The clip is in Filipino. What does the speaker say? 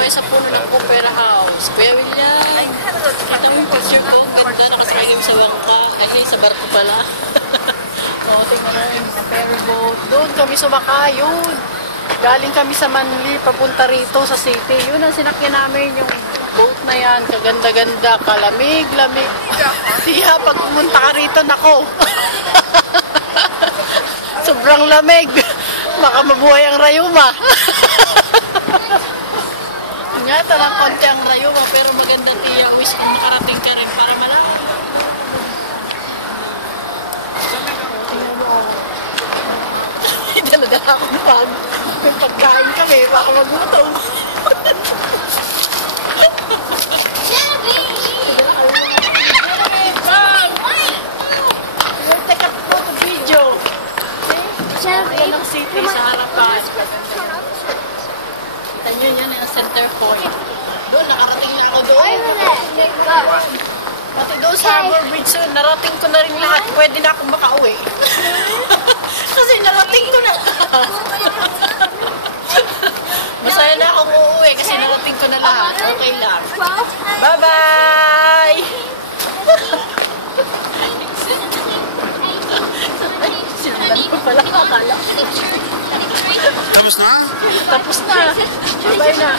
kayo sa puno ng Opera House. Kuya William, kita mo yung picture ko. Ganda, nakasakay kami sa wangka. Ay, sa barko pala. O, tingnan na yung ferry boat. Doon kami sumakay, yun. Galing kami sa Manli, papunta rito sa city. Yun ang sinakyan namin, yung boat na yan. Kaganda-ganda, kalamig-lamig. Tiya, pag pumunta ka rito, nako. Sobrang lamig. Baka mabuhay ang rayuma. Ingatan ng konti ang rayuma, pero maganda tiya. Wish kung makarating ka rin para malaman. Dala-dala ako na pag may pagkain kami, baka magutom. Take a photo video. Yan ang city sa harapan. Kita nyo yan ang center point. Doon, nakarating na ako doon. Pati doon sa Harbour Bridge, narating ko na rin lahat. Pwede na akong makauwi. Kasi narating ko na lahat. Masaya na akong uuwi kasi narating ko na lahat. Okay lang. Bye-bye! Sinundan ko pala. Akala. Tapos na? Tapos na. Bye-bye na.